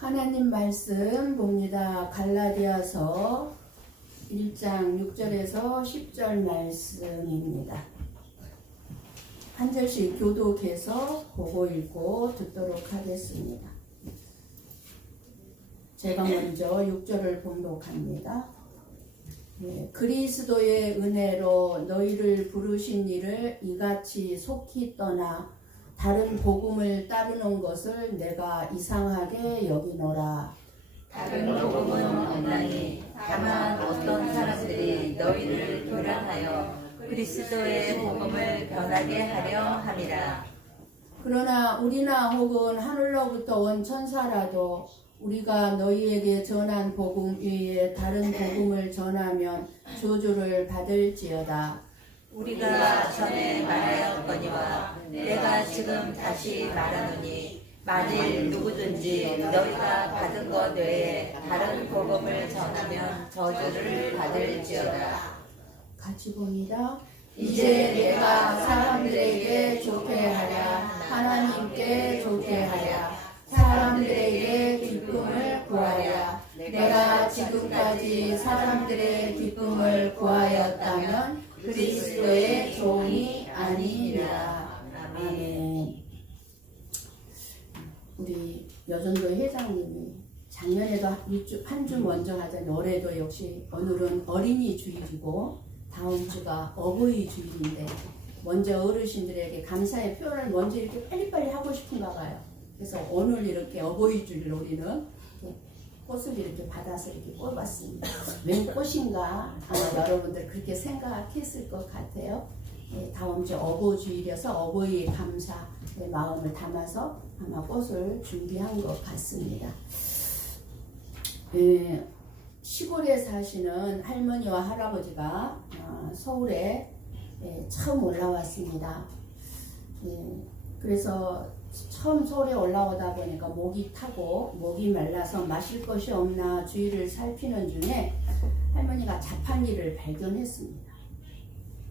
하나님 말씀 봅니다. 갈라디아서 1장 6절에서 10절 말씀입니다. 한 절씩 교독해서 보고 읽고 듣도록 하겠습니다. 제가 먼저 6절을 봉독합니다. 그리스도의 은혜로 너희를 부르신 이를 이같이 속히 떠나 다른 복음을 따르는 것을 내가 이상하게 여기노라. 다른 복음은 없나니 다만 어떤 사람들이 너희를 교란하여 그리스도의 복음을 변하게 하려 함이라. 그러나 우리나 혹은 하늘로부터 온 천사라도 우리가 너희에게 전한 복음 위에 다른 복음을 전하면 저주를 받을지어다. 우리가 전에 말하였거니와 내가 지금 다시 말하노니 만일 누구든지 너희가 받은 것 외에 다른 복음을 전하면 저주를 받을지어다. 같이 봅니다. 이제 내가 사람들에게 좋게 하랴 하나님께 좋게 하랴 사람들에게 기쁨을 구하랴. 내가 지금까지 사람들의 기쁨을 구하였다면 그리스도의 종이 아니니라. 아멘. 우리 여전도 회장님이 작년에도 한 주 먼저 하자. 올해도 역시 오늘은 어린이 주일이고 다음 주가 어버이 주일인데 먼저 어르신들에게 감사의 표현을 먼저 이렇게 빨리빨리 하고 싶은가 봐요. 그래서 오늘 이렇게 어버이 주일 우리는 꽃을 이렇게 받아서 이렇게 꼽았습니다. 웬 꽃인가 아마 여러분들 그렇게 생각했을 것 같아요. 다음 주 어버이주일이어서 어버이의 감사의 마음을 담아서 아마 꽃을 준비한 것 같습니다. 시골에 사시는 할머니와 할아버지가 서울에 처음 올라왔습니다. 그래서 처음 서울에 올라오다 보니까 목이 타고 목이 말라서 마실 것이 없나 주위를 살피는 중에 할머니가 자판기를 발견했습니다.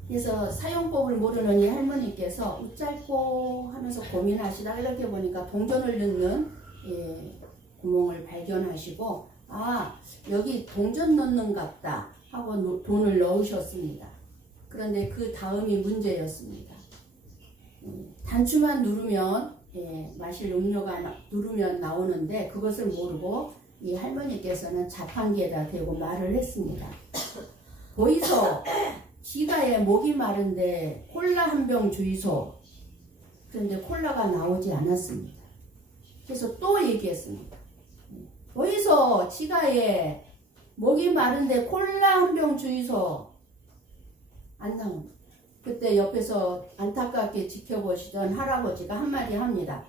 그래서 사용법을 모르는 이 할머니께서 웃잘고 하면서 고민하시다가 이렇게 보니까 동전을 넣는 구멍을 발견하시고 여기 동전 넣는갑다 하고 돈을 넣으셨습니다. 그런데 그 다음이 문제였습니다. 단추만 누르면 마실 음료가 누르면 나오는데 그것을 모르고 이 할머니께서는 자판기에다 대고 말을 했습니다. 보이소, 지가에 목이 마른데 콜라 한 병 주이소. 그런데 콜라가 나오지 않았습니다. 그래서 또 얘기했습니다. 보이소, 지가에 목이 마른데 콜라 한 병 주이소. 안 나옵니다. 그때 옆에서 안타깝게 지켜보시던 할아버지가 한마디 합니다.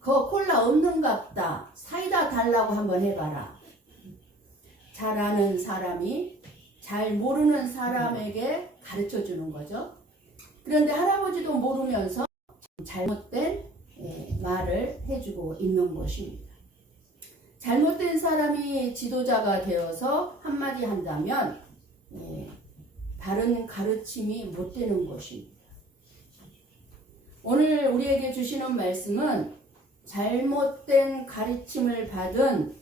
그 콜라 없는갑다. 사이다 달라고 한번 해봐라. 잘 아는 사람이 잘 모르는 사람에게 가르쳐 주는 거죠. 그런데 할아버지도 모르면서 잘못된 말을 해주고 있는 것입니다. 잘못된 사람이 지도자가 되어서 한마디 한다면 바른 가르침이 못 되는 것입니다. 오늘 우리에게 주시는 말씀은 잘못된 가르침을 받은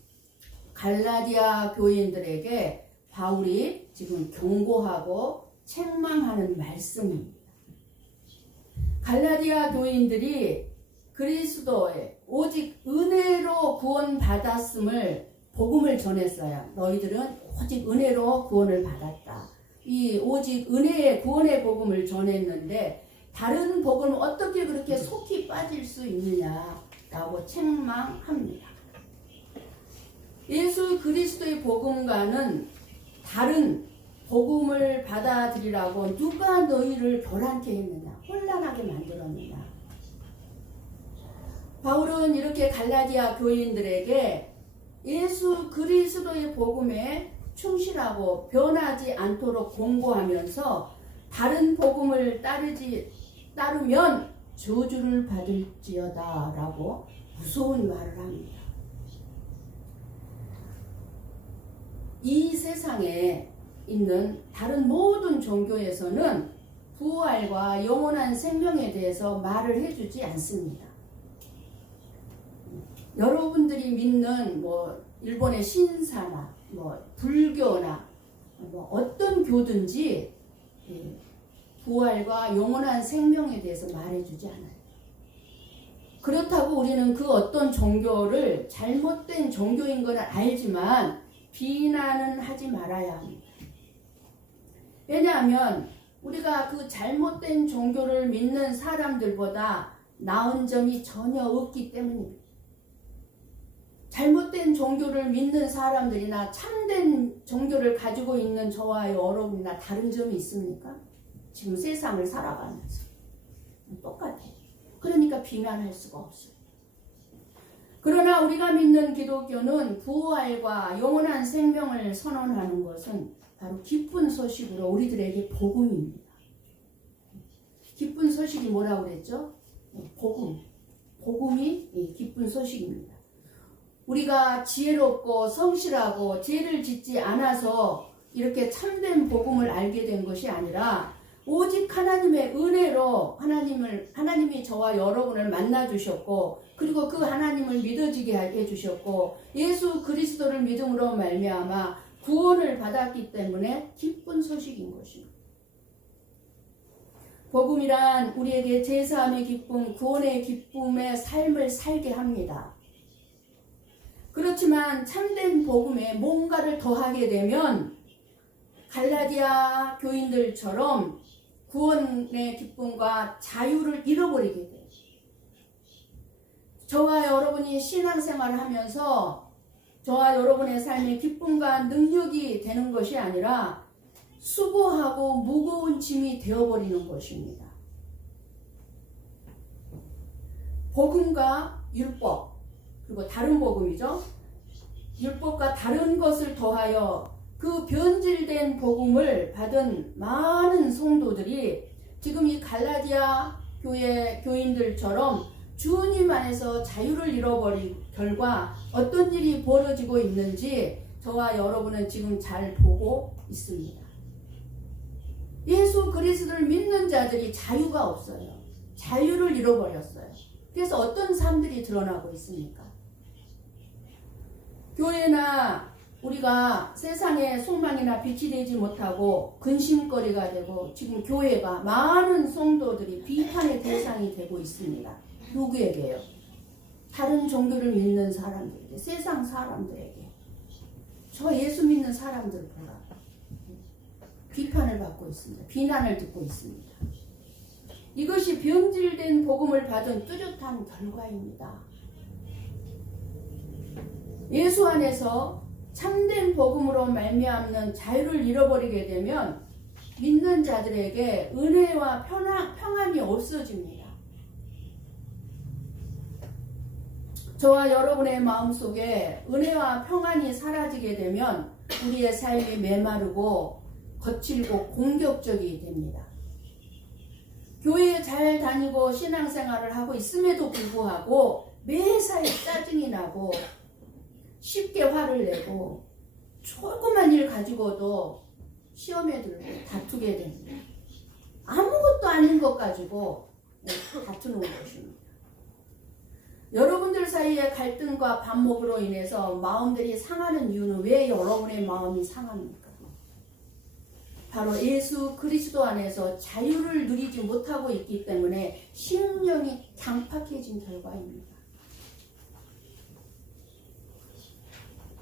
갈라디아 교인들에게 바울이 지금 경고하고 책망하는 말씀입니다. 갈라디아 교인들이 그리스도의 오직 은혜로 구원받았음을 복음을 전했어요. 너희들은 오직 은혜로 구원을 받았다. 이 오직 은혜의 구원의 복음을 전했는데 다른 복음을 어떻게 그렇게 속히 빠질 수 있느냐라고 책망합니다. 예수 그리스도의 복음과는 다른 복음을 받아들이라고 누가 너희를 교란케 했느냐, 혼란하게 만들었느냐. 바울은 이렇게 갈라디아 교인들에게 예수 그리스도의 복음에 충실하고 변하지 않도록 공고하면서 다른 복음을 따르면 저주를 받을지어다 라고 무서운 말을 합니다. 이 세상에 있는 다른 모든 종교에서는 부활과 영원한 생명에 대해서 말을 해주지 않습니다. 여러분들이 믿는 뭐 일본의 신사나 뭐 불교나 뭐 어떤 교든지 부활과 영원한 생명에 대해서 말해주지 않아요. 그렇다고 우리는 그 어떤 종교를 잘못된 종교인 건 알지만 비난은 하지 말아야 합니다. 왜냐하면 우리가 그 잘못된 종교를 믿는 사람들보다 나은 점이 전혀 없기 때문입니다. 잘못된 종교를 믿는 사람들이나 참된 종교를 가지고 있는 저와 여러분이나 다른 점이 있습니까? 지금 세상을 살아가면서 똑같아요. 그러니까 비난할 수가 없어요. 그러나 우리가 믿는 기독교는 부활과 영원한 생명을 선언하는 것은 바로 기쁜 소식으로 우리들에게 복음입니다. 기쁜 소식이 뭐라고 그랬죠? 복음. 복음이 기쁜 소식입니다. 우리가 지혜롭고 성실하고 죄를 짓지 않아서 이렇게 참된 복음을 알게 된 것이 아니라 오직 하나님의 은혜로 하나님이 저와 여러분을 만나 주셨고 그리고 그 하나님을 믿어지게 해주셨고 예수 그리스도를 믿음으로 말미암아 구원을 받았기 때문에 기쁜 소식인 것입니다. 복음이란 우리에게 제사함의 기쁨, 구원의 기쁨의 삶을 살게 합니다. 그렇지만 참된 복음에 뭔가를 더하게 되면 갈라디아 교인들처럼 구원의 기쁨과 자유를 잃어버리게 돼요. 저와 여러분이 신앙생활을 하면서 저와 여러분의 삶의 기쁨과 능력이 되는 것이 아니라 수고하고 무거운 짐이 되어버리는 것입니다. 복음과 율법 그리고 다른 복음이죠. 율법과 다른 것을 더하여 그 변질된 복음을 받은 많은 성도들이 지금 이 갈라디아 교회 교인들처럼 주님 안에서 자유를 잃어버린 결과 어떤 일이 벌어지고 있는지 저와 여러분은 지금 잘 보고 있습니다. 예수 그리스도를 믿는 자들이 자유가 없어요. 자유를 잃어버렸어요. 그래서 어떤 삶들이 드러나고 있습니까? 교회나 우리가 세상의 소망이나 빛이 되지 못하고 근심거리가 되고 지금 교회가 많은 성도들이 비판의 대상이 되고 있습니다. 누구에게요? 다른 종교를 믿는 사람들에게, 세상 사람들에게. 저 예수 믿는 사람들 보라. 비판을 받고 있습니다. 비난을 듣고 있습니다. 이것이 변질된 복음을 받은 뚜렷한 결과입니다. 예수 안에서 참된 복음으로 말미암는 자유를 잃어버리게 되면 믿는 자들에게 은혜와 평안이 없어집니다. 저와 여러분의 마음속에 은혜와 평안이 사라지게 되면 우리의 삶이 메마르고 거칠고 공격적이 됩니다. 교회에 잘 다니고 신앙생활을 하고 있음에도 불구하고 매사에 짜증이 나고 쉽게 화를 내고 조그만 일 가지고도 시험에 들고 다투게 됩니다. 아무것도 아닌 것 가지고 다투는 것입니다. 여러분들 사이의 갈등과 반목으로 인해서 마음들이 상하는 이유는 왜 여러분의 마음이 상합니까? 바로 예수 그리스도 안에서 자유를 누리지 못하고 있기 때문에 심령이 강팍해진 결과입니다.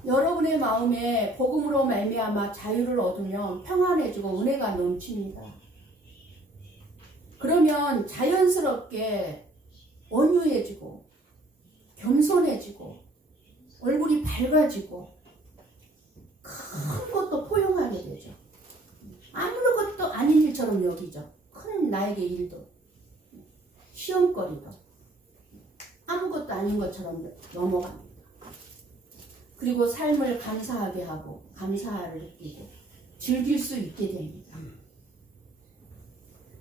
여러분의 마음에 복음으로 말미암아 자유를 얻으면 평안해지고 은혜가 넘칩니다. 그러면 자연스럽게 온유해지고 겸손해지고 얼굴이 밝아지고 큰 것도 포용하게 되죠. 아무것도 아닌 일처럼 여기죠. 큰 나에게 일도 시험거리도 아무것도 아닌 것처럼 넘어갑니다. 그리고 삶을 감사하게 하고 감사를 느끼고 즐길 수 있게 됩니다.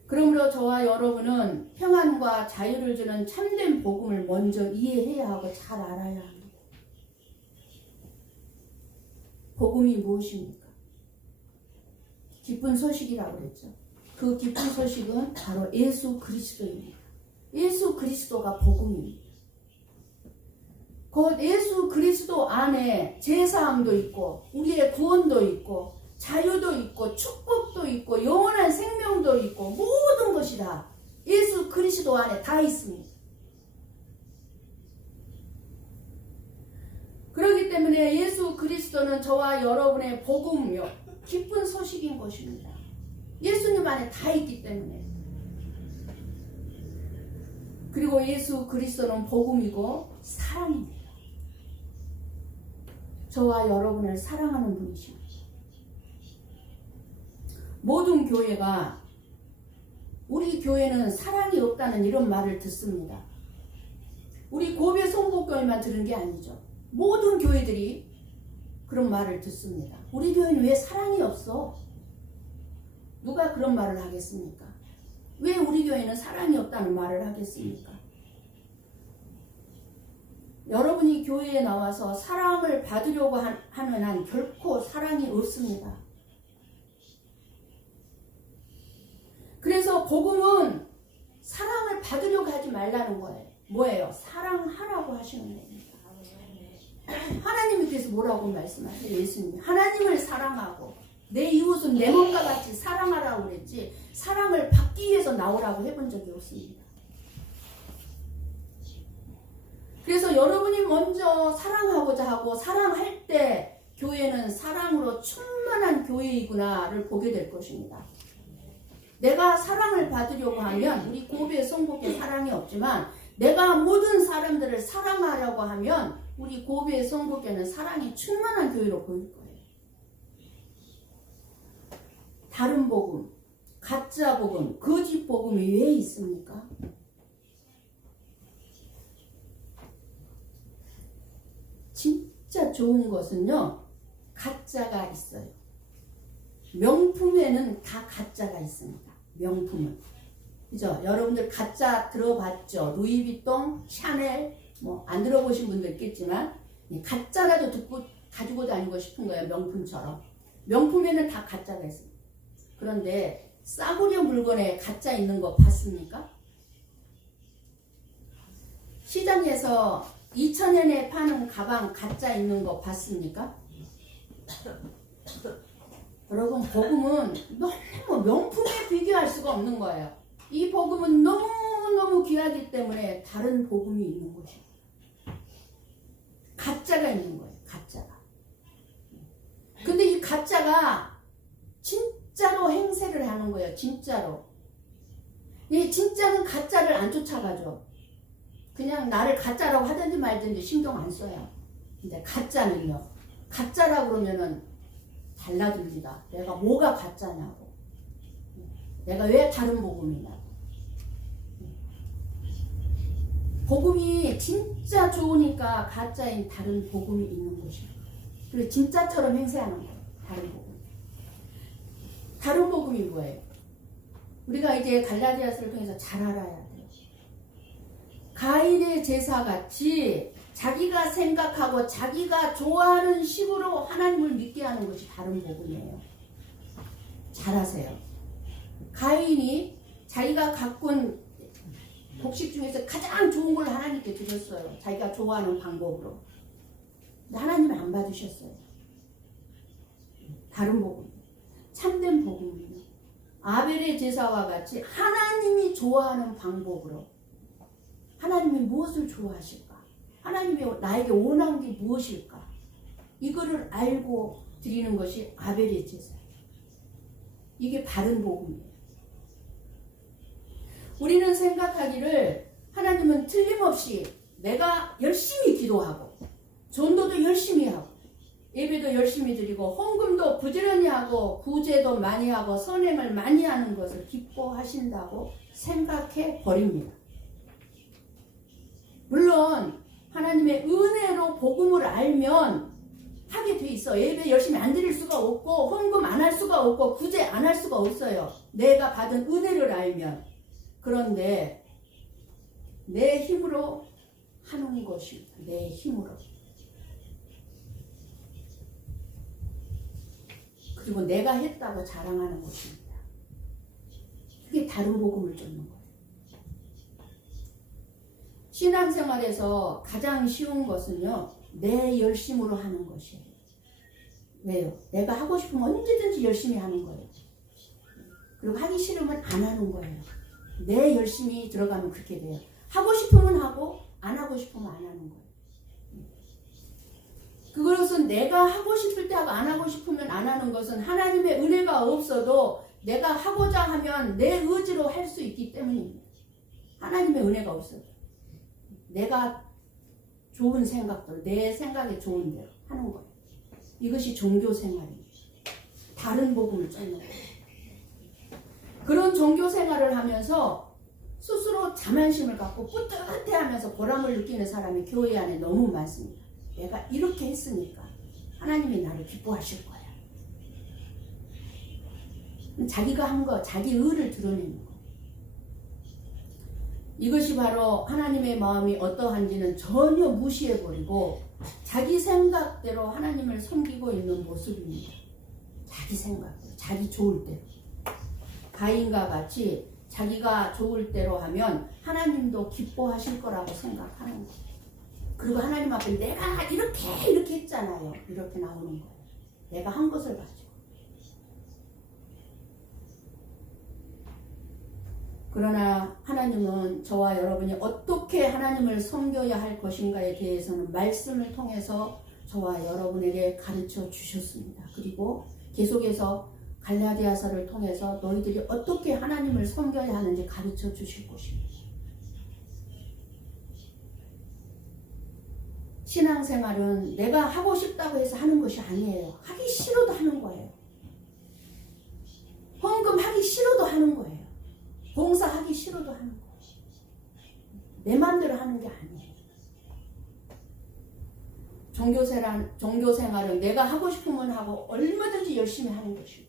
그러므로 저와 여러분은 평안과 자유를 주는 참된 복음을 먼저 이해해야 하고 잘 알아야 합니다. 복음이 무엇입니까? 기쁜 소식이라고 그랬죠. 그 기쁜 소식은 바로 예수 그리스도입니다. 예수 그리스도가 복음입니다. 곧 예수 그리스도 안에 제사함도 있고 우리의 구원도 있고 자유도 있고 축복도 있고 영원한 생명도 있고 모든 것이 다 예수 그리스도 안에 다 있습니다. 그렇기 때문에 예수 그리스도는 저와 여러분의 복음이요 기쁜 소식인 것입니다. 예수님 안에 다 있기 때문에. 그리고 예수 그리스도는 복음이고 사랑입니다. 저와 여러분을 사랑하는 분이십니다. 모든 교회가 우리 교회는 사랑이 없다는 이런 말을 듣습니다. 우리 고배 성복교회만 들은 게 아니죠. 모든 교회들이 그런 말을 듣습니다. 우리 교회는 왜 사랑이 없어? 누가 그런 말을 하겠습니까? 왜 우리 교회는 사랑이 없다는 말을 하겠습니까? 여러분이 교회에 나와서 사랑을 받으려고 하는 한 결코 사랑이 없습니다. 그래서 복음은 사랑을 받으려고 하지 말라는 거예요. 뭐예요? 사랑하라고 하시는 겁니다. 하나님이 그래서 뭐라고 말씀하세요? 예수님이 하나님을 사랑하고 내 이웃은 내 몸과 같이 사랑하라고 그랬지 사랑을 받기 위해서 나오라고 해본 적이 없습니다. 그래서 여러분이 먼저 사랑하고자 하고 사랑할 때 교회는 사랑으로 충만한 교회이구나를 보게 될 것입니다. 내가 사랑을 받으려고 하면 우리 고배 성복의 사랑이 없지만 내가 모든 사람들을 사랑하려고 하면 우리 고배 성복에는 사랑이 충만한 교회로 보일 거예요. 다른 복음, 가짜 복음, 거짓 복음이 왜 있습니까? 진짜 좋은 것은요, 가짜가 있어요. 명품에는 다 가짜가 있습니다. 명품은. 그죠? 여러분들 가짜 들어봤죠? 루이비통, 샤넬, 뭐 안 들어보신 분도 있겠지만 가짜라도 듣고 가지고 다니고 싶은 거예요. 명품처럼. 명품에는 다 가짜가 있습니다. 그런데 싸구려 물건에 가짜 있는 거 봤습니까? 시장에서 2,000엔에 파는 가방 가짜 있는 거 봤습니까? 여러분 복음은 너무 명품에 비교할 수가 없는 거예요. 이 복음은 너무너무 귀하기 때문에 다른 복음이 있는 것이에요. 가짜가 있는 거예요. 가짜가. 근데 이 가짜가 진짜로 행세를 하는 거예요. 진짜로. 이 진짜는 가짜를 안 쫓아가죠. 그냥 나를 가짜라고 하든지 말든지 신경 안 써요. 근데 가짜는요. 가짜라고 그러면은 달라집니다. 내가 뭐가 가짜냐고. 내가 왜 다른 복음이냐고. 복음이 진짜 좋으니까 가짜인 다른 복음이 있는 것이에요. 그리고 진짜처럼 행세하는 거예요. 다른 복음. 다른 복음이 뭐예요? 우리가 이제 갈라디아서를 통해서 잘 알아야 돼요. 가인의 제사같이 자기가 생각하고 자기가 좋아하는 식으로 하나님을 믿게 하는 것이 다른 복음이에요. 잘하세요. 가인이 자기가 가꾼 곡식 중에서 가장 좋은 걸 하나님께 드렸어요. 자기가 좋아하는 방법으로. 근데 하나님은 안 받으셨어요. 다른 복음. 참된 복음이에요. 아벨의 제사와 같이 하나님이 좋아하는 방법으로. 하나님이 무엇을 좋아하실까? 하나님이 나에게 원하는 게 무엇일까? 이거를 알고 드리는 것이 아벨의 제사예요. 이게 바른 복음이에요. 우리는 생각하기를 하나님은 틀림없이 내가 열심히 기도하고 전도도 열심히 하고 예배도 열심히 드리고 헌금도 부지런히 하고 구제도 많이 하고 선행을 많이 하는 것을 기뻐하신다고 생각해 버립니다. 물론 하나님의 은혜로 복음을 알면 하게 돼 있어. 예배 열심히 안 드릴 수가 없고 헌금 안 할 수가 없고 구제 안 할 수가 없어요. 내가 받은 은혜를 알면. 그런데 내 힘으로 하는 것입니다. 내 힘으로. 그리고 내가 했다고 자랑하는 것입니다. 그게 다른 복음을 쫓는 거예요. 신앙생활에서 가장 쉬운 것은요, 내 열심으로 하는 것이에요. 왜요? 내가 하고 싶으면 언제든지 열심히 하는 거예요. 그리고 하기 싫으면 안 하는 거예요. 내 열심이 들어가면 그렇게 돼요. 하고 싶으면 하고 안 하고 싶으면 안 하는 거예요. 그것은 내가 하고 싶을 때 하고 안 하고 싶으면 안 하는 것은 하나님의 은혜가 없어도 내가 하고자 하면 내 의지로 할 수 있기 때문입니다. 하나님의 은혜가 없어도 내가 좋은 생각대로, 내 생각에 좋은 대로 하는 거예요. 이것이 종교 생활입니다. 다른 복음을 쫓는 거예요. 그런 종교 생활을 하면서 스스로 자만심을 갖고 뿌듯해하면서 보람을 느끼는 사람이 교회 안에 너무 많습니다. 내가 이렇게 했으니까 하나님이 나를 기뻐하실 거야. 자기가 한 거, 자기 의를 드러내는 거. 이것이 바로 하나님의 마음이 어떠한지는 전혀 무시해버리고 자기 생각대로 하나님을 섬기고 있는 모습입니다. 자기 생각대로, 자기 좋을 대로. 가인과 같이 자기가 좋을 대로 하면 하나님도 기뻐하실 거라고 생각하는 거예요. 그리고 하나님 앞에 내가 이렇게 했잖아요. 이렇게 나오는 거예요. 내가 한 것을 가지고. 그러나 하나님은 저와 여러분이 어떻게 하나님을 섬겨야 할 것인가에 대해서는 말씀을 통해서 저와 여러분에게 가르쳐 주셨습니다. 그리고 계속해서 갈라디아서를 통해서 너희들이 어떻게 하나님을 섬겨야 하는지 가르쳐 주실 것입니다. 신앙생활은 내가 하고 싶다고 해서 하는 것이 아니에요. 하기 싫어도 하는 거예요. 헌금하기 싫어도 하는 거예요. 봉사하기 싫어도 하는 거예요. 내 마음대로 하는 게 아니에요. 종교생활은 내가 하고 싶으면 하고 얼마든지 열심히 하는 것이고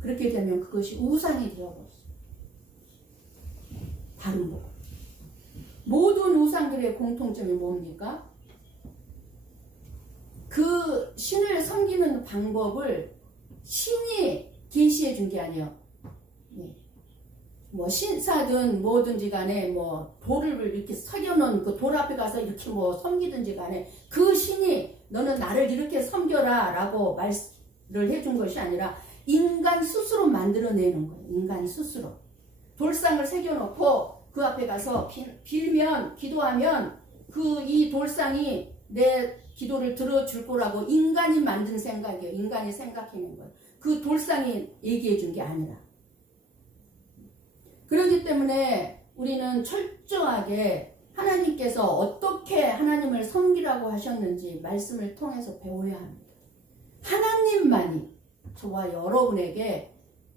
그렇게 되면 그것이 우상이 되어버렸어요. 다른 거. 모든 우상들의 공통점이 뭡니까? 그 신을 섬기는 방법을 신이 계시해 준 게 아니에요. 뭐 신사든 뭐든지 간에 뭐 돌을 이렇게 서겨놓은 그 돌 앞에 가서 이렇게 뭐 섬기든지 간에 그 신이 너는 나를 이렇게 섬겨라 라고 말을 해준 것이 아니라 인간 스스로 만들어내는 거예요. 인간 스스로. 돌상을 새겨놓고 그 앞에 가서 빌면 기도하면 그 이 돌상이 내 기도를 들어줄 거라고 인간이 만든 생각이에요. 인간이 생각해낸 거예요. 그 돌상이 얘기해 준 게 아니라. 그렇기 때문에 우리는 철저하게 하나님께서 어떻게 하나님을 섬기라고 하셨는지 말씀을 통해서 배워야 합니다. 하나님만이 저와 여러분에게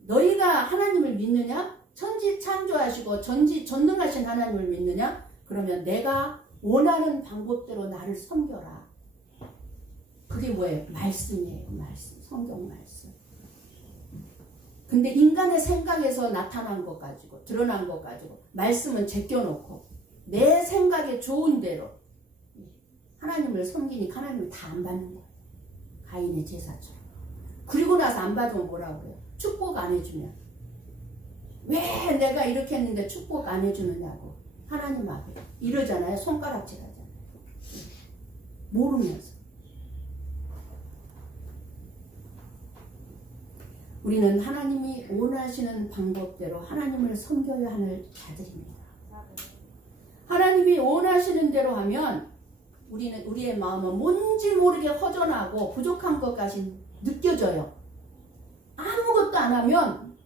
너희가 하나님을 믿느냐? 천지 창조하시고 전능하신 하나님을 믿느냐? 그러면 내가 원하는 방법대로 나를 섬겨라. 그게 뭐예요? 말씀이에요. 말씀. 성경 말씀. 근데 인간의 생각에서 나타난 것 가지고 드러난 것 가지고 말씀은 제껴놓고 내 생각에 좋은 대로 하나님을 섬기니까 하나님은 다 안 받는 거예요. 가인의 제사처럼. 그리고 나서 안 받으면 뭐라고 그래요? 축복 안 해주면. 왜 내가 이렇게 했는데 축복 안 해주느냐고 하나님 앞에 이러잖아요. 손가락질 하잖아요. 모르면서. 우리는 하나님이 원하시는 방법대로 하나님을 섬겨야 하는 자들입니다. 하나님이 원하시는 대로 하면 우리의 마음은 뭔지 모르게 허전하고 부족한 것까지 느껴져요. 아무것도 안 하면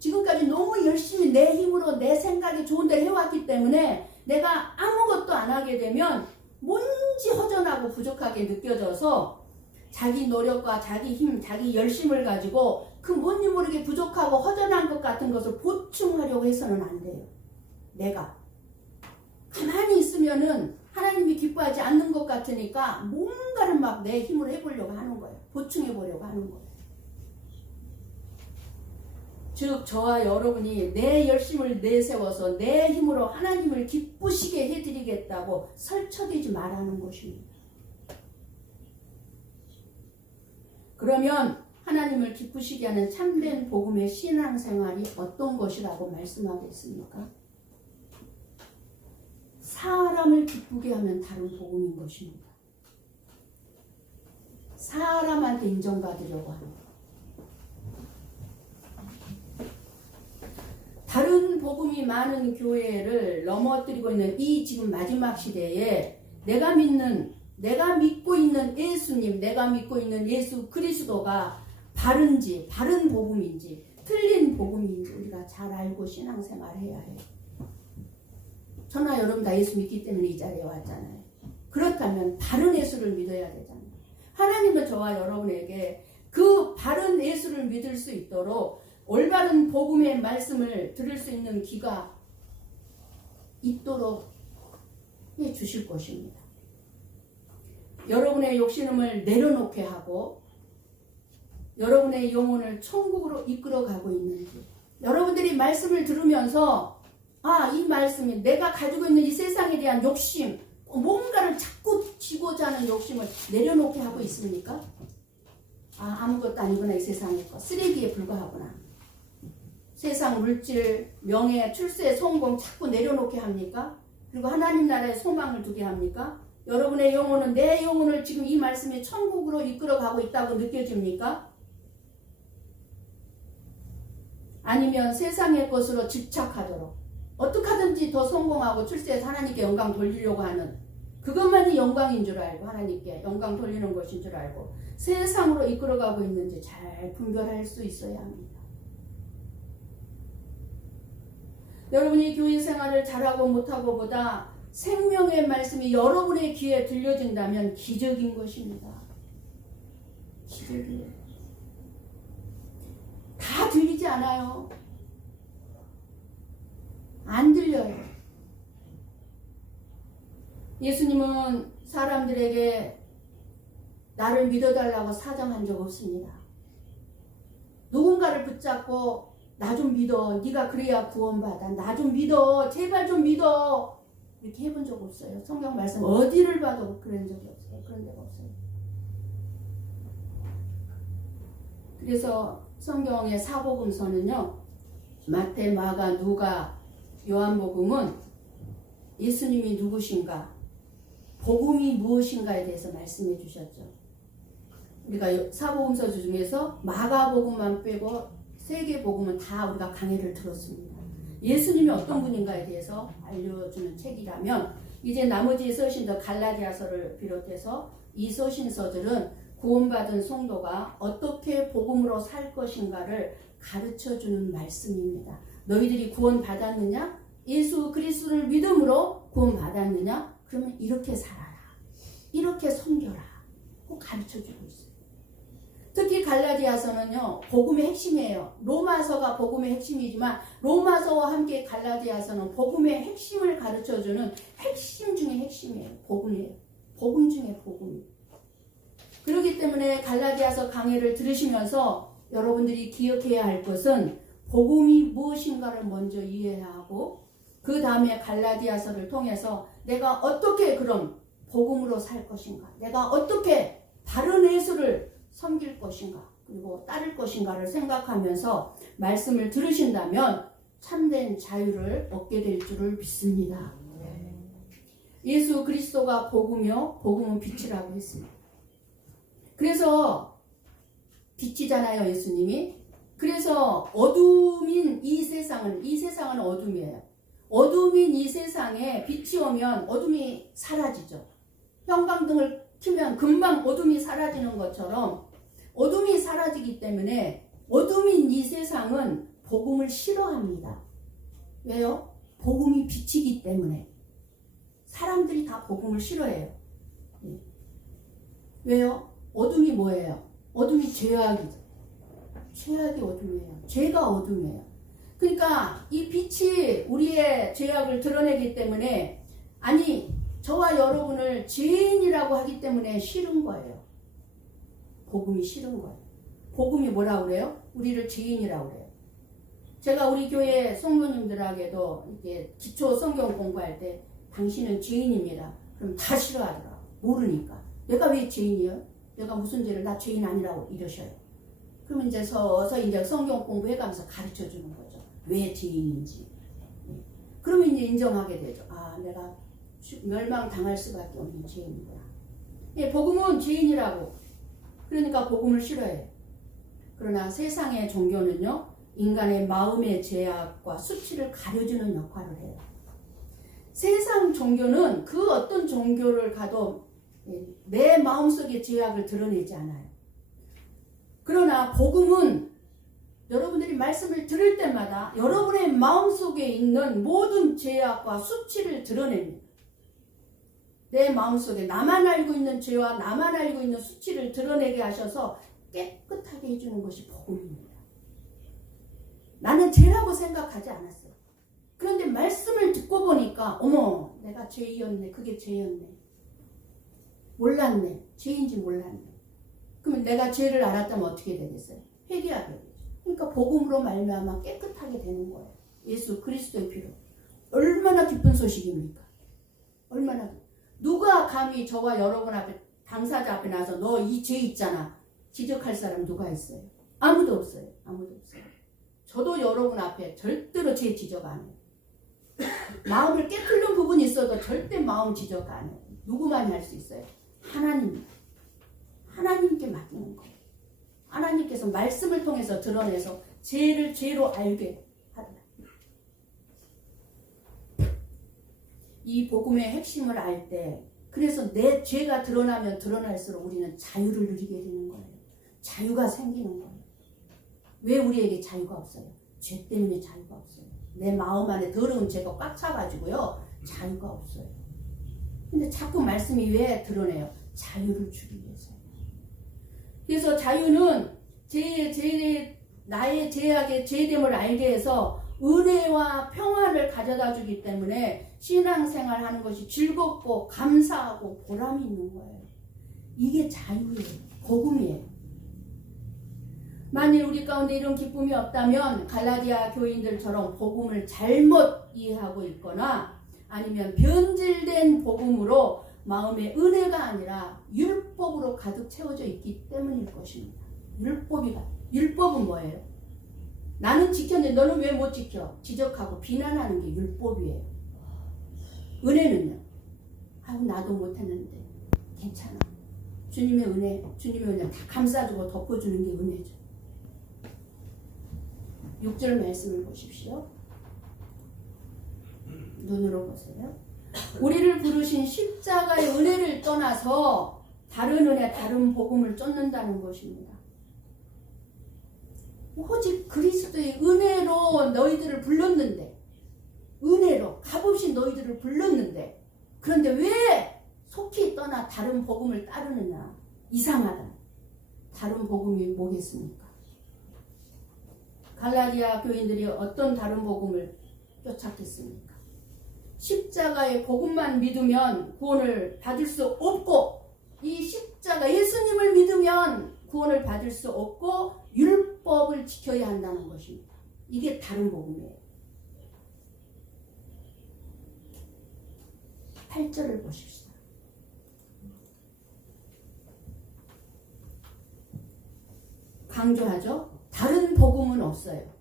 지금까지 너무 열심히 내 힘으로 내 생각이 좋은 대로 해왔기 때문에 내가 아무것도 안 하게 되면 뭔지 허전하고 부족하게 느껴져서 자기 노력과 자기 힘, 자기 열심을 가지고 그 뭔지 모르게 부족하고 허전한 것 같은 것을 보충하려고 해서는 안 돼요. 내가 가만히 있으면은 하나님이 기뻐하지 않는 것 같으니까 뭔가를 막 내 힘으로 해보려고 하는 거예요. 보충해보려고 하는 거예요. 즉 저와 여러분이 내 열심을 내세워서 내 힘으로 하나님을 기쁘시게 해드리겠다고 설쳐대지 말라는 것입니다. 그러면 하나님을 기쁘시게 하는 참된 복음의 신앙생활이 어떤 것이라고 말씀하겠습니까? 사람을 기쁘게 하면 다른 복음인 것입니다. 사람한테 인정받으려고 하는 것. 다른 복음이 많은 교회를 넘어뜨리고 있는 이 지금 마지막 시대에 내가 믿고 있는 예수님, 내가 믿고 있는 예수 그리스도가 바른지, 바른 복음인지, 틀린 복음인지 우리가 잘 알고 신앙생활을 해야 해요. 저나 여러분 다 예수 믿기 때문에 이 자리에 왔잖아요. 그렇다면 바른 예수를 믿어야 되잖아요. 하나님은 저와 여러분에게 그 바른 예수를 믿을 수 있도록 올바른 복음의 말씀을 들을 수 있는 귀가 있도록 해 주실 것입니다. 여러분의 욕심을 내려놓게 하고 여러분의 영혼을 천국으로 이끌어가고 있는지, 여러분들이 말씀을 들으면서 이 말씀이 내가 가지고 있는 이 세상에 대한 욕심, 뭔가를 자꾸 지고자 하는 욕심을 내려놓게 하고 있습니까? 아무것도 아니구나, 이 세상의 것, 쓰레기에 불과하구나. 세상 물질, 명예, 출세, 성공 자꾸 내려놓게 합니까? 그리고 하나님 나라에 소망을 두게 합니까? 여러분의 영혼은 내 영혼을 지금 이 말씀이 천국으로 이끌어가고 있다고 느껴집니까? 아니면 세상의 것으로 집착하도록 어떻게 하든지 더 성공하고 출세해서 하나님께 영광 돌리려고 하는 그것만이 영광인 줄 알고 하나님께 영광 돌리는 것인 줄 알고 세상으로 이끌어가고 있는지 잘 분별할 수 있어야 합니다. 여러분이 교회 생활을 잘하고 못하고 보다 생명의 말씀이 여러분의 귀에 들려진다면 기적인 것입니다. 기적이에요. 다 들리지 않아요. 안 들려요. 예수님은 사람들에게 나를 믿어달라고 사정한 적 없습니다. 누군가를 붙잡고 나 좀 믿어. 네가 그래야 구원받아. 나 좀 믿어. 제발 좀 믿어. 이렇게 해본 적 없어요. 성경 말씀 어디를 봐도 그런 적이 없어요. 그런 적 없어요. 그래서 성경의 사복음서는요, 마태, 마가, 누가, 요한복음은 예수님이 누구신가, 복음이 무엇인가에 대해서 말씀해 주셨죠. 우리가 사복음서 중에서 마가복음만 빼고 3개 복음은 다 우리가 강해를 들었습니다. 예수님이 어떤 분인가에 대해서 알려주는 책이라면 이제 나머지 서신서 갈라디아서를 비롯해서 이 서신서들은 구원받은 성도가 어떻게 복음으로 살 것인가를 가르쳐주는 말씀입니다. 너희들이 구원받았느냐? 예수 그리스도를 믿음으로 구원받았느냐? 그러면 이렇게 살아라. 이렇게 섬겨라. 꼭 가르쳐주고 있어요. 특히 갈라디아서는요, 복음의 핵심이에요. 로마서가 복음의 핵심이지만 로마서와 함께 갈라디아서는 복음의 핵심을 가르쳐주는 핵심 중에 핵심이에요. 복음이에요. 복음 중에 복음이에요. 그렇기 때문에 갈라디아서 강해를 들으시면서 여러분들이 기억해야 할 것은 복음이 무엇인가를 먼저 이해해야 하고 그 다음에 갈라디아서를 통해서 내가 어떻게 그럼 복음으로 살 것인가, 내가 어떻게 바른 예수를 섬길 것인가 그리고 따를 것인가를 생각하면서 말씀을 들으신다면 참된 자유를 얻게 될 줄을 믿습니다. 예수 그리스도가 복음이요 복음은 빛이라고 했습니다. 그래서 빛이잖아요, 예수님이. 그래서 어둠인 이 세상은 어둠이에요. 어둠인 이 세상에 빛이 오면 어둠이 사라지죠. 형광등을 켜면 금방 어둠이 사라지는 것처럼 어둠이 사라지기 때문에 어둠인 이 세상은 복음을 싫어합니다. 왜요? 복음이 빛이기 때문에. 사람들이 다 복음을 싫어해요. 왜요? 어둠이 뭐예요? 어둠이 죄악이죠. 죄악이 어둠이에요. 죄가 어둠이에요. 그러니까 이 빛이 우리의 죄악을 드러내기 때문에, 아니 저와 여러분을 죄인이라고 하기 때문에 싫은 거예요. 복음이 싫은 거예요. 복음이 뭐라고 그래요? 우리를 죄인이라고 그래요. 제가 우리 교회 성도님들에게도 이렇게 기초 성경 공부할 때 당신은 죄인입니다. 그럼 다 싫어하더라고. 모르니까. 내가 왜 죄인이에요? 내가 무슨 죄를, 나 죄인 아니라고 이러셔요. 그러면 이제 서서 이제 성경 공부해가면서 가르쳐 주는 거죠. 왜 죄인인지. 그러면 이제 인정하게 되죠. 아, 내가 멸망당할 수밖에 없는 죄인 거야. 예, 복음은 죄인이라고. 그러니까 복음을 싫어해. 그러나 세상의 종교는요, 인간의 마음의 죄악과 수치를 가려주는 역할을 해요. 세상 종교는 그 어떤 종교를 가도 내 마음속의 죄악을 드러내지 않아요. 그러나 복음은 여러분들이 말씀을 들을 때마다 여러분의 마음속에 있는 모든 죄악과 수치를 드러냅니다. 내 마음속에 나만 알고 있는 죄와 나만 알고 있는 수치를 드러내게 하셔서 깨끗하게 해주는 것이 복음입니다. 나는 죄라고 생각하지 않았어요. 그런데 말씀을 듣고 보니까 어머, 내가 죄였네. 그게 죄였네. 몰랐네. 죄인지 몰랐네. 그러면 내가 죄를 알았다면 어떻게 되겠어요? 회개하게 되죠. 그러니까 복음으로 말미암아 깨끗하게 되는 거예요. 예수 그리스도의 피로. 얼마나 기쁜 소식입니까? 얼마나. 누가 감히 저와 여러분 앞에, 당사자 앞에 나서 너 이 죄 있잖아 지적할 사람 누가 있어요? 아무도 없어요. 아무도 없어요. 저도 여러분 앞에 절대로 죄 지적 안 해요. 마음을 깨트리는 부분이 있어도 절대 마음 지적 안 해요. 누구만이 할 수 있어요? 하나님. 하나님께 맡기는 거예요. 하나님께서 말씀을 통해서 드러내서 죄를 죄로 알게 하더라. 이 복음의 핵심을 알 때, 그래서 내 죄가 드러나면 드러날수록 우리는 자유를 누리게 되는 거예요. 자유가 생기는 거예요. 왜 우리에게 자유가 없어요? 죄 때문에 자유가 없어요. 내 마음 안에 더러운 죄가 꽉 차가지고요, 자유가 없어요. 근데 자꾸 말씀이 왜 드러내요? 자유를 주기 위해서요. 그래서 자유는 나의 죄악의 죄됨을 알게 해서 은혜와 평안을 가져다 주기 때문에 신앙생활 하는 것이 즐겁고 감사하고 보람이 있는 거예요. 이게 자유예요. 복음이에요. 만일 우리 가운데 이런 기쁨이 없다면 갈라디아 교인들처럼 복음을 잘못 이해하고 있거나 아니면 변질된 복음으로 마음의 은혜가 아니라 율법으로 가득 채워져 있기 때문일 것입니다. 율법은 뭐예요? 나는 지켰는데 너는 왜 못 지켜? 지적하고 비난하는 게 율법이에요. 은혜는요? 아유 나도 못했는데 괜찮아. 주님의 은혜 다 감싸주고 덮어주는 게 은혜죠. 6절 말씀을 보십시오. 눈으로 보세요. 우리를 부르신 십자가의 은혜를 떠나서 다른 은혜, 다른 복음을 쫓는다는 것입니다. 오직 그리스도의 은혜로 너희들을 불렀는데, 은혜로 값없이 너희들을 불렀는데, 그런데 왜 속히 떠나 다른 복음을 따르느냐? 이상하다. 다른 복음이 뭐겠습니까? 갈라디아 교인들이 어떤 다른 복음을 쫓았겠습니까? 십자가의 복음만 믿으면 구원을 받을 수 없고, 이 십자가 예수님을 믿으면 구원을 받을 수 없고 율법을 지켜야 한다는 것입니다. 이게 다른 복음이에요. 8절을 보십시다. 강조하죠. 다른 복음은 없어요.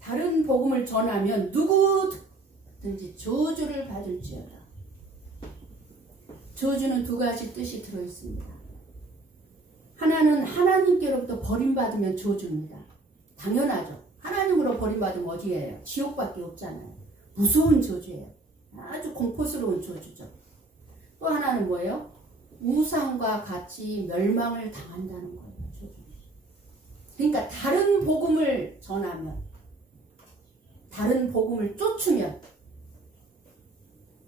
다른 복음을 전하면 누구든지 저주를 받을지어다. 저주는 두 가지 뜻이 들어있습니다. 하나는 하나님께로부터 버림받으면 저주입니다. 당연하죠. 하나님으로 버림받으면 어디예요? 지옥밖에 없잖아요. 무서운 저주예요. 아주 공포스러운 저주죠. 또 하나는 뭐예요? 우상과 같이 멸망을 당한다는 거예요. 저주. 그러니까 다른 복음을 전하면, 다른 복음을 쫓으면,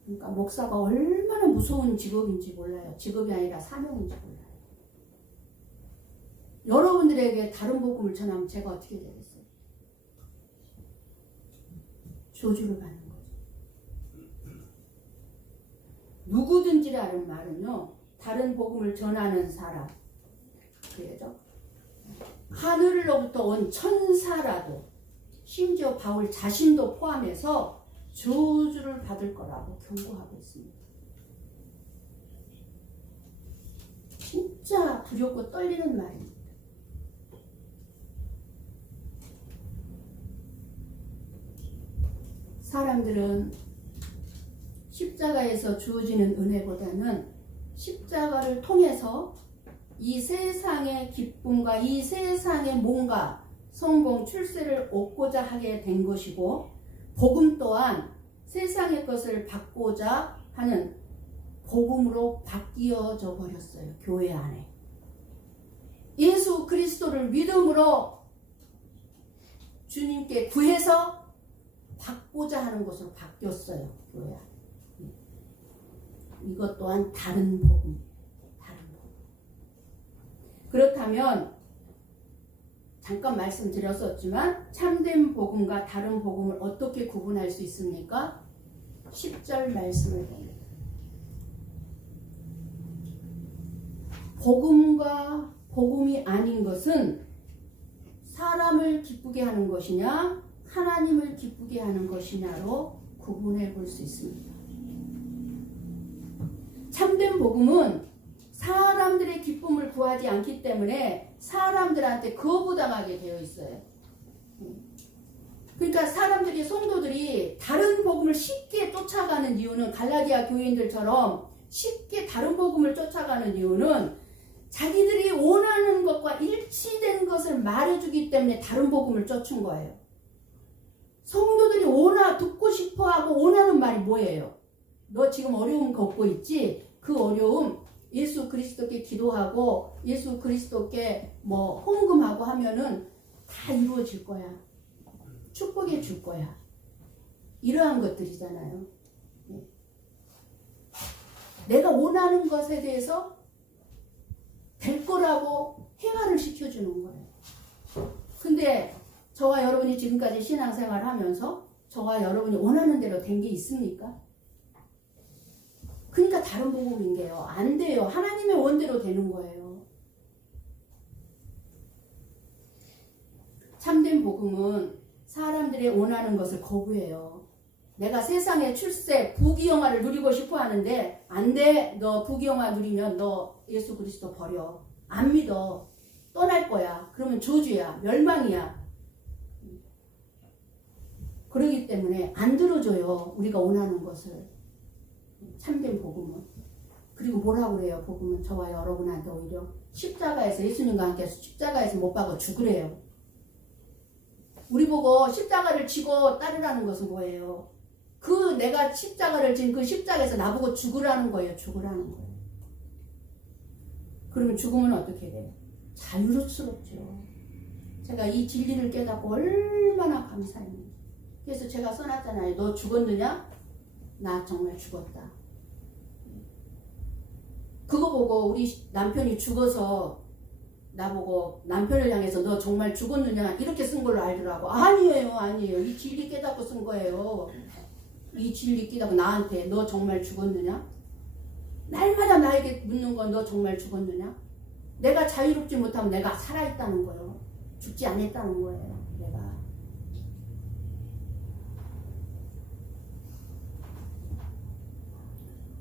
그러니까 목사가 얼마나 무서운 직업인지 몰라요. 직업이 아니라 사명인지 몰라요. 여러분들에게 다른 복음을 전하면 제가 어떻게 되겠어요? 저주를 받는 거죠. 누구든지라는 말은요, 다른 복음을 전하는 사람, 그래죠? 하늘로부터 온 천사라도, 심지어 바울 자신도 포함해서 저주를 받을 거라고 경고하고 있습니다. 진짜 두렵고 떨리는 말입니다. 사람들은 십자가에서 주어지는 은혜보다는 십자가를 통해서 이 세상의 기쁨과 이 세상의 뭔가 성공, 출세를 얻고자 하게 된 것이고, 복음 또한 세상의 것을 받고자 하는 복음으로 바뀌어져 버렸어요. 교회 안에. 예수 그리스도를 믿음으로 주님께 구해서 받고자 하는 것으로 바뀌었어요. 교회 안에. 이것 또한 다른 복음. 다른 복음. 그렇다면 잠깐 말씀드렸었지만 참된 복음과 다른 복음을 어떻게 구분할 수 있습니까? 10절 말씀을 봅니다. 복음과 복음이 아닌 것은 사람을 기쁘게 하는 것이냐 하나님을 기쁘게 하는 것이냐로 구분해 볼 수 있습니다. 참된 복음은 사람들의 기쁨을 구하지 않기 때문에 사람들한테 거부당하게 되어 있어요. 그러니까 사람들이, 성도들이 다른 복음을 쉽게 쫓아가는 이유는, 갈라디아 교인들처럼 쉽게 다른 복음을 쫓아가는 이유는 자기들이 원하는 것과 일치된 것을 말해주기 때문에 다른 복음을 쫓은 거예요. 성도들이 듣고 싶어하고 원하는 말이 뭐예요? 너 지금 어려움 겪고 있지? 그 어려움 예수 그리스도께 기도하고 예수 그리스도께 헌금하고 하면은 다 이루어질 거야. 축복해 줄 거야. 이러한 것들이잖아요. 내가 원하는 것에 대해서 될 거라고 해결을 시켜주는 거예요. 근데 저와 여러분이 지금까지 신앙생활을 하면서 저와 여러분이 원하는 대로 된 게 있습니까? 그러니까 다른 복음인 게요. 안 돼요. 하나님의 원대로 되는 거예요. 참된 복음은 사람들이 원하는 것을 거부해요. 내가 세상의 출세, 부귀영화를 누리고 싶어 하는데 안 돼. 너 부귀영화 누리면 너 예수 그리스도 버려. 안 믿어. 떠날 거야. 그러면 저주야. 멸망이야. 그러기 때문에 안 들어줘요. 우리가 원하는 것을. 참된 복음은. 그리고 뭐라고 그래요? 복음은 저와 여러분한테 오히려 십자가에서, 예수님과 함께 십자가에서 못 박아 죽으래요. 우리 보고 십자가를 지고 따르라는 것은 뭐예요? 내가 십자가를 진 그 십자가에서 나보고 죽으라는 거예요. 죽으라는 거예요. 그러면 죽으면 어떻게 돼요? 자유롭죠. 제가 이 진리를 깨닫고 얼마나 감사했는지. 그래서 제가 써놨잖아요. 너 죽었느냐? 나 정말 죽었다. 그거 보고 우리 남편이 죽어서 나보고, 남편을 향해서 너 정말 죽었느냐 이렇게 쓴 걸로 알더라고. 아니에요. 이 진리 깨닫고 쓴 거예요. 이 진리 깨닫고 나한테 너 정말 죽었느냐? 날마다 나에게 묻는 건 너 정말 죽었느냐? 내가 자유롭지 못하면 내가 살아있다는 거예요. 죽지 않았다는 거예요. 내가.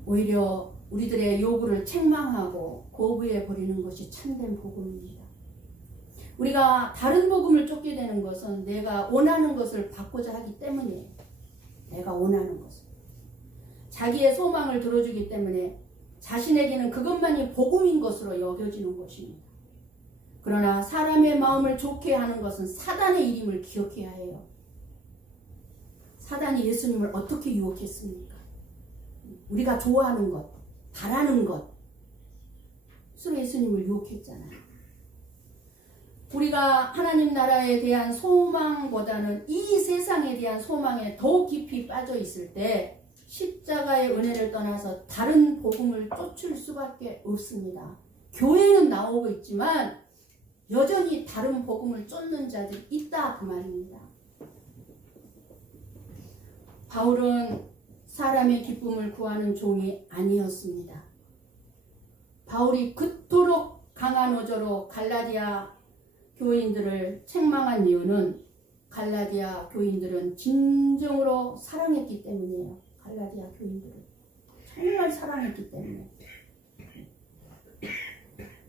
오히려 우리들의 요구를 책망하고 거부해 버리는 것이 참된 복음입니다. 우리가 다른 복음을 쫓게 되는 것은 내가 원하는 것을 받고자 하기 때문이에요. 내가 원하는 것을. 자기의 소망을 들어주기 때문에 자신에게는 그것만이 복음인 것으로 여겨지는 것입니다. 그러나 사람의 마음을 좋게 하는 것은 사단의 일임을 기억해야 해요. 사단이 예수님을 어떻게 유혹했습니까? 우리가 좋아하는 것, 바라는 것, 스스로 예수님을 유혹했잖아요. 우리가 하나님 나라에 대한 소망보다는 이 세상에 대한 소망에 더 깊이 빠져 있을 때 십자가의 은혜를 떠나서 다른 복음을 쫓을 수밖에 없습니다. 교회는 나오고 있지만 여전히 다른 복음을 쫓는 자들이 있다, 그 말입니다. 바울은 사람의 기쁨을 구하는 종이 아니었습니다. 바울이 그토록 강한 어조로 갈라디아 교인들을 책망한 이유는 갈라디아 교인들은 진정으로 사랑했기 때문이에요. 갈라디아 교인들을 정말 사랑했기 때문에.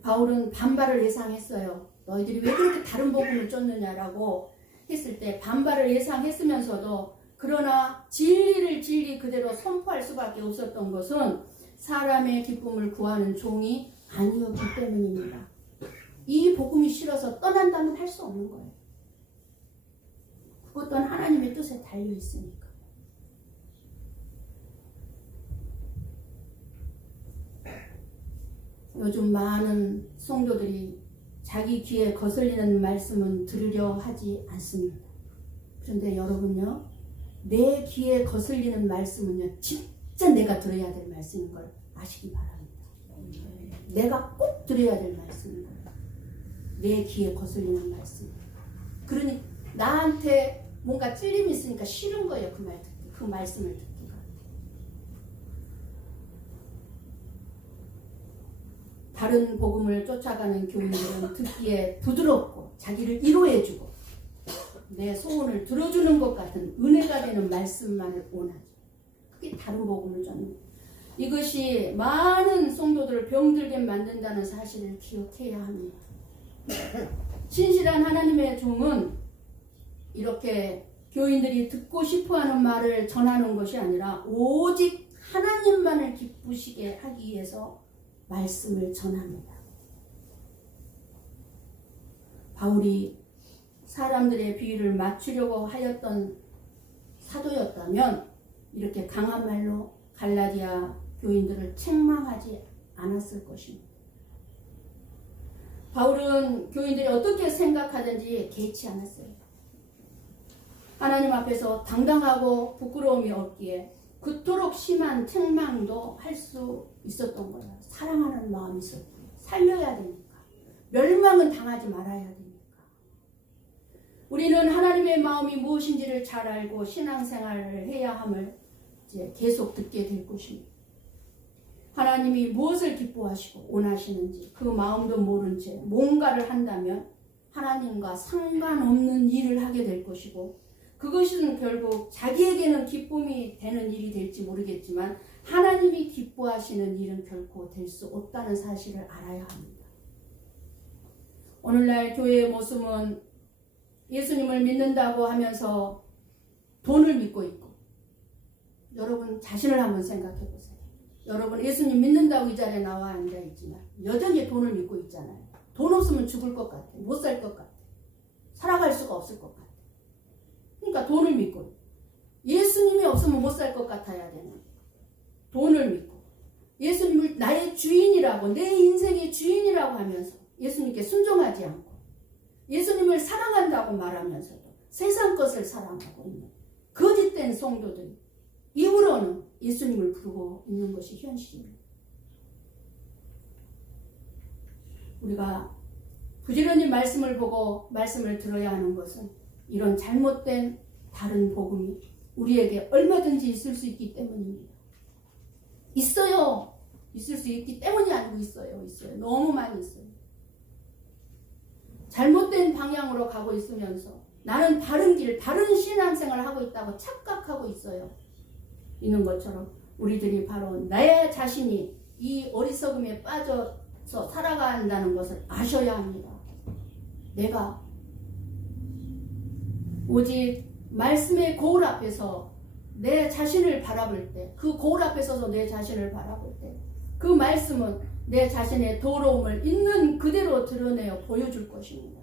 바울은 반발을 예상했어요. 너희들이 왜 그렇게 다른 복음을 쫓느냐라고 했을 때 반발을 예상했으면서도 그러나 진리를 진리 그대로 선포할 수밖에 없었던 것은 사람의 기쁨을 구하는 종이 아니었기 때문입니다. 이 복음이 싫어서 떠난다면 할 수 없는 거예요. 그것도 하나님의 뜻에 달려 있으니까. 요즘 많은 성도들이 자기 귀에 거슬리는 말씀은 들으려 하지 않습니다. 그런데 여러분요, 내 귀에 거슬리는 말씀은요, 진짜 내가 들어야 될 말씀인 걸 아시기 바랍니다. 내가 꼭 들어야 될 말씀인 거예요. 내 귀에 거슬리는 말씀. 그러니 나한테 뭔가 찔림이 있으니까 싫은 거예요. 그 말씀을 듣기가. 다른 복음을 쫓아가는 교인들은 듣기에 부드럽고 자기를 위로해주고 내 소원을 들어주는 것 같은 은혜가 되는 말씀만을 원하죠. 그게 다른 복음을 쫓는 거예요. 이것이 많은 성도들을 병들게 만든다는 사실을 기억해야 합니다. 신실한 하나님의 종은 이렇게 교인들이 듣고 싶어하는 말을 전하는 것이 아니라 오직 하나님만을 기쁘시게 하기 위해서 말씀을 전합니다. 바울이 사람들의 비위를 맞추려고 하였던 사도였다면 이렇게 강한 말로 갈라디아 교인들을 책망하지 않았을 것입니다. 바울은 교인들이 어떻게 생각하든지 개의치 않았어요. 하나님 앞에서 당당하고 부끄러움이 없기에 그토록 심한 책망도 할 수 있었던 거예요. 사랑하는 마음이 있었고 살려야 되니까. 멸망은 당하지 말아야 되니까. 우리는 하나님의 마음이 무엇인지를 잘 알고 신앙생활을 해야 함을 이제 계속 듣게 될 것입니다. 하나님이 무엇을 기뻐하시고 원하시는지 그 마음도 모른 채 뭔가를 한다면 하나님과 상관없는 일을 하게 될 것이고 그것은 결국 자기에게는 기쁨이 되는 일이 될지 모르겠지만 하나님이 기뻐하시는 일은 결코 될 수 없다는 사실을 알아야 합니다. 오늘날 교회의 모습은 예수님을 믿는다고 하면서 돈을 믿고 있고 여러분 자신을 한번 생각해 보세요. 여러분 예수님 믿는다고 이 자리에 나와 앉아있지만 여전히 돈을 믿고 있잖아요. 돈 없으면 죽을 것 같아. 못 살 것 같아. 살아갈 수가 없을 것 같아. 그러니까 돈을 믿고 예수님이 없으면 못 살 것 같아야 되는 돈을 믿고 예수님을 나의 주인이라고 내 인생의 주인이라고 하면서 예수님께 순종하지 않고 예수님을 사랑한다고 말하면서도 세상 것을 사랑하고 있는 거짓된 성도들이 입으로는 예수님을 부르고 있는 것이 현실입니다. 우리가 부지런히 말씀을 보고 말씀을 들어야 하는 것은 이런 잘못된 다른 복음이 우리에게 얼마든지 있을 수 있기 때문입니다. 있어요. 있을 수 있기 때문이 아니고 있어요. 너무 많이 있어요. 잘못된 방향으로 가고 있으면서 나는 바른 길, 바른 신앙생활을 하고 있다고 착각하고 있는 것처럼 우리들이 바로 내 자신이 이 어리석음에 빠져서 살아간다는 것을 아셔야 합니다. 내가 오직 말씀의 거울 앞에서 내 자신을 바라볼 때, 그 거울 앞에 서서 내 자신을 바라볼 때, 그 말씀은 내 자신의 더러움을 있는 그대로 드러내어 보여줄 것입니다.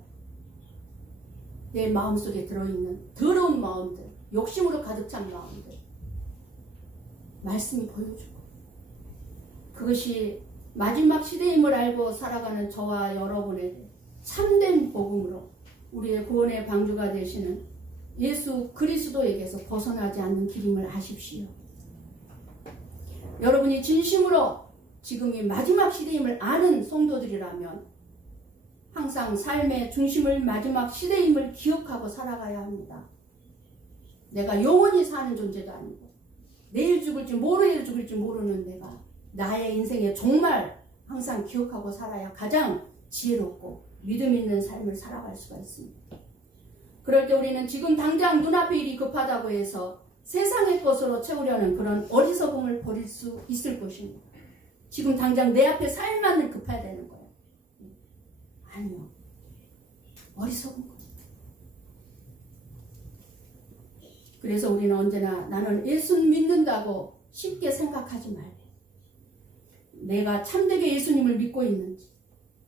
내 마음속에 들어있는 더러운 마음들, 욕심으로 가득 찬 마음들, 말씀이 보여주고, 그것이 마지막 시대임을 알고 살아가는 저와 여러분에게 참된 복음으로 우리의 구원의 방주가 되시는 예수 그리스도에게서 벗어나지 않는 길임을 아십시오. 여러분이 진심으로 지금이 마지막 시대임을 아는 성도들이라면 항상 삶의 중심을 마지막 시대임을 기억하고 살아가야 합니다. 내가 영원히 사는 존재도 아니고 내일 죽을지 모레일 죽을지 모르는 내가 나의 인생에 정말 항상 기억하고 살아야 가장 지혜롭고 믿음 있는 삶을 살아갈 수가 있습니다. 그럴 때 우리는 지금 당장 눈앞에 일이 급하다고 해서 세상의 것으로 채우려는 그런 어리석음을 버릴 수 있을 것입니다. 지금 당장 내 앞에 삶만을 급해야 되는 거예요. 아니요. 어리석은 겁니다. 그래서 우리는 언제나 나는 예수 믿는다고 쉽게 생각하지 말래. 내가 참되게 예수님을 믿고 있는지,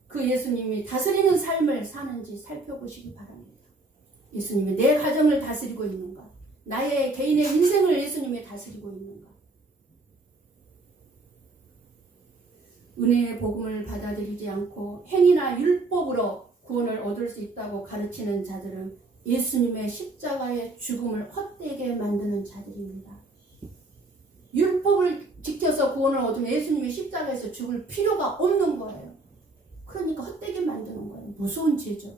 그 예수님이 다스리는 삶을 사는지 살펴보시기 바랍니다. 예수님이 내 가정을 다스리고 있는가? 나의 개인의 인생을 예수님이 다스리고 있는가? 은혜의 복음을 받아들이지 않고 행위나 율법으로 구원을 얻을 수 있다고 가르치는 자들은 예수님의 십자가의 죽음을 헛되게 만드는 자들입니다. 율법을 지켜서 구원을 얻으면 예수님의 십자가에서 죽을 필요가 없는 거예요. 그러니까 헛되게 만드는 거예요. 무서운 죄죠.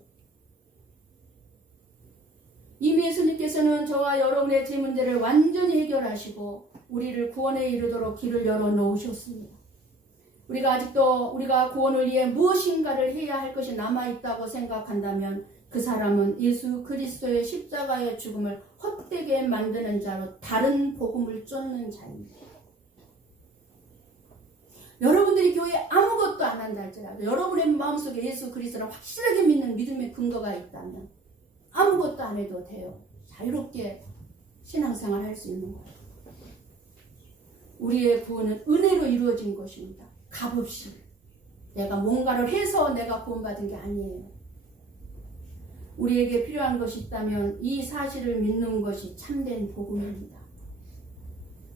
이미 예수님께서는 저와 여러분의 제 문제를 완전히 해결하시고 우리를 구원에 이르도록 길을 열어놓으셨습니다. 우리가 아직도 우리가 구원을 위해 무엇인가를 해야 할 것이 남아있다고 생각한다면 그 사람은 예수 그리스도의 십자가의 죽음을 헛되게 만드는 자로 다른 복음을 쫓는 자입니다. 여러분들이 교회에 아무것도 안 한다 할지라도 여러분의 마음속에 예수 그리스도를 확실하게 믿는 믿음의 근거가 있다면 아무것도 안 해도 돼요. 자유롭게 신앙생활 할 수 있는 거예요. 우리의 구원은 은혜로 이루어진 것입니다. 값없이 내가 뭔가를 해서 내가 구원받은 게 아니에요. 우리에게 필요한 것이 있다면 이 사실을 믿는 것이 참된 복음입니다.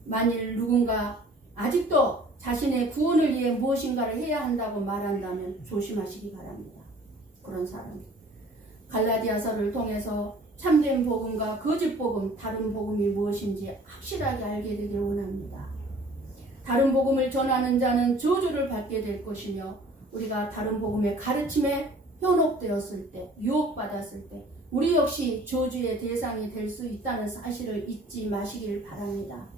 만일 누군가 아직도 자신의 구원을 위해 무엇인가를 해야 한다고 말한다면 조심하시기 바랍니다. 그런 사람. 갈라디아서를 통해서 참된 복음과 거짓 복음, 다른 복음이 무엇인지 확실하게 알게 되길 원합니다. 다른 복음을 전하는 자는 저주를 받게 될 것이며 우리가 다른 복음의 가르침에 현혹되었을 때, 유혹받았을 때 우리 역시 저주의 대상이 될 수 있다는 사실을 잊지 마시길 바랍니다.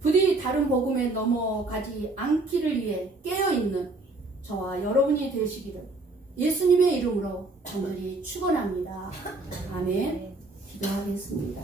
부디 다른 복음에 넘어가지 않기를 위해 깨어있는 저와 여러분이 되시기를 예수님의 이름으로 오늘이 축원합니다. 아멘. 기도하겠습니다.